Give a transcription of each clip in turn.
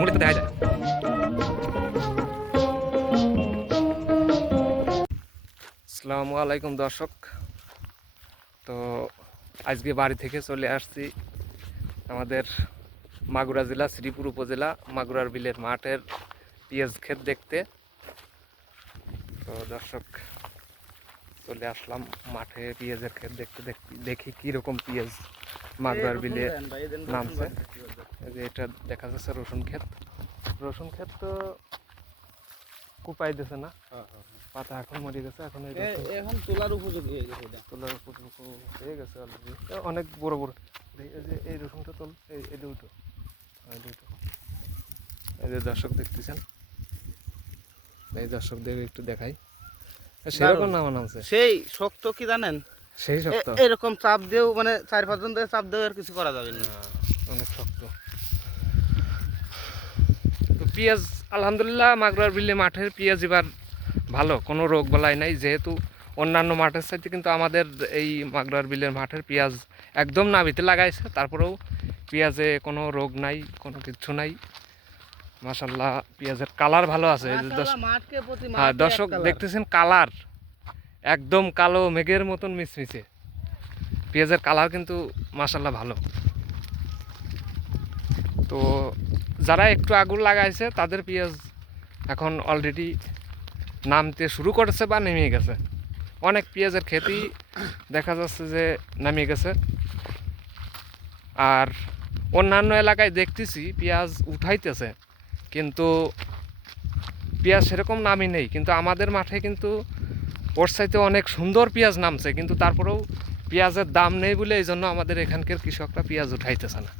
শিমুলি তো দেখা যায়। আসসালামু আলাইকুম দর্শক। তো আজকে বাড়ি থেকে চলে আসছি আমাদের মাগুরা জেলা শ্রীপুর উপজেলা মাগুরার বিলের মাঠের পেঁয়াজ ক্ষেত দেখতে। তো দর্শক চলে আসলাম মাঠে পেঁয়াজের ক্ষেত দেখতে দেখি কীরকম পেঁয়াজ মাগুরার বিলে নামছে। এই যে এটা দেখা যাচ্ছে রসুন ক্ষেত তো কুপাই দিছে না, পাতা এখন মরে গেছে, এখন তোলার উপযোগী হয়ে গেছে, তোলার উপযোগী হয়ে গেছে অলরেডি, অনেক বড় বড়। এই যে এই রসুনটা তোল, এই দুটো এই যে দর্শক দেখতেছেন, এই দর্শকদের একটু দেখাই সেরকম নামছে। সেই শক্ত কি জানেন, সেই শক্ত এরকম চাপ দিয়েও মানে 4-5 জন দিয়ে চাপ দিয়েও আর কিছু করা যাবে না, অনেক শক্ত। তো পেঁয়াজ আলহামদুলিল্লাহ মাগুরার বিলে মাঠের পেঁয়াজ এবার ভালো, কোনো রোগ বালাই নাই। যেহেতু অন্যান্য মাঠের সাথে কিন্তু আমাদের এই মাগুরার বিলের মাঠের পেঁয়াজ একদম নাবিতে লাগাইছে, তারপরেও পেঁয়াজে কোনো রোগ নাই, কোনো কিছু নাই। মাশাআল্লাহ পেঁয়াজের কালার ভালো আছে। হ্যাঁ দর্শক দেখতেছেন, কালার একদম কালো মেঘের মতন মিচমিচে পেঁয়াজের কালার, কিন্তু মাশাআল্লাহ ভালো। তো যারা একটু আগুন লাগাইছে তাদের পেঁয়াজ এখন অলরেডি নামতে শুরু করেছে বা নেমে গেছে। অনেক পেঁয়াজের ক্ষেতি দেখা যাচ্ছে যে নামিয়ে গেছে। আর অন্যান্য এলাকায় দেখতেছি পেঁয়াজ উঠাইতেছে, কিন্তু পেঁয়াজ সেরকম নামই নেই। কিন্তু আমাদের মাঠে কিন্তু ওর চাইতে অনেক সুন্দর পেঁয়াজ নামছে, কিন্তু তারপরেও পেঁয়াজের দাম নেই বলে এই জন্য আমাদের এখানকার কৃষকরা পেঁয়াজ উঠাইতেছে না।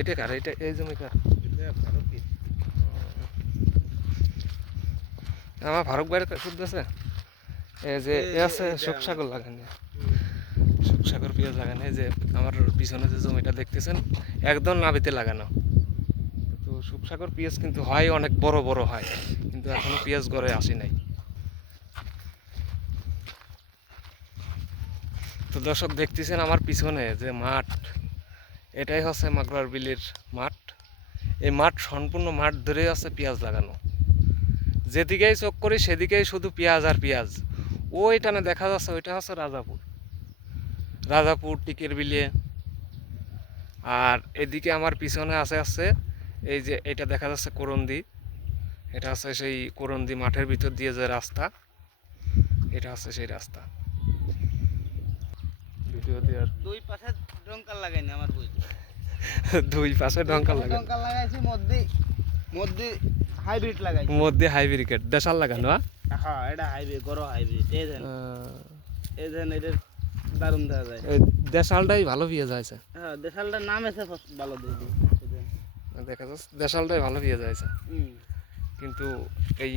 এটা কার, এটা এই জমি কার? আমার ফারুক ভাইয়ের শুদ্ধ আছে। এই যে আছে সুখসাগর লাগানো, সুখসাগর পেঁয়াজ লাগানো। এই যে আমার পিছনে যে জমিটা দেখতেছেন একদম নাবিতে লাগানো। তো সুখসাগর পেঁয়াজ কিন্তু হয় অনেক বড় বড় হয়, কিন্তু এখনো পেঁয়াজ গড়ে আসি নাই। তো দর্শক দেখতেছেন আমার পিছনে যে মাঠ, এটাই হচ্ছে মাগুরার বিলের মাঠ। এই মাঠ সম্পূর্ণ মাঠ ধরেই আছে পেঁয়াজ লাগানো। যেদিকেই চোখ করি সেদিকেই শুধু পেঁয়াজ আর পেঁয়াজ। ওইটানে দেখা যাচ্ছে ওইটা হচ্ছে রাজাপুর টিকের বিলে। আর এদিকে আমার পিছনে আছে এই যে এটা দেখা যাচ্ছে করন্দি। এটা হচ্ছে সেই করন্দি মাঠের ভিতর দিয়ে যে রাস্তা, এটা হচ্ছে সেই রাস্তা। ভিডিও দেওয়ার দুই পাশে ডঙ্কাল লাগাইনি আমার বই, দুই পাশে ডঙ্কাল লাগাইছি, মধ্যে হাইব্রিড লাগাইছি, মধ্যে হাইব্রিড দেশাল লাগানো। হ্যাঁ এটা হাইব্রিড, বড় হাইব্রিড। এই দেন এদের দারুণ দেখা যায়। দেশালটাই ভালো পেঁয়াজ আছে। হ্যাঁ দেশালটার নাম এসে ভালো দিদি, দেখা যাচ্ছে দেশালটাই ভালো পেঁয়াজ আছে। কিন্তু এই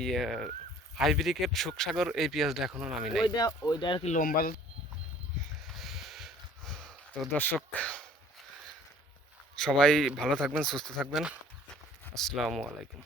হাইব্রিড সুখসাগর এই পেঁয়াজটা এখনো নামি নাই। ওইটা আর কি লম্বা। তো দর্শক সবাই ভালো থাকবেন, সুস্থ থাকবেন। আসসালামু আলাইকুম।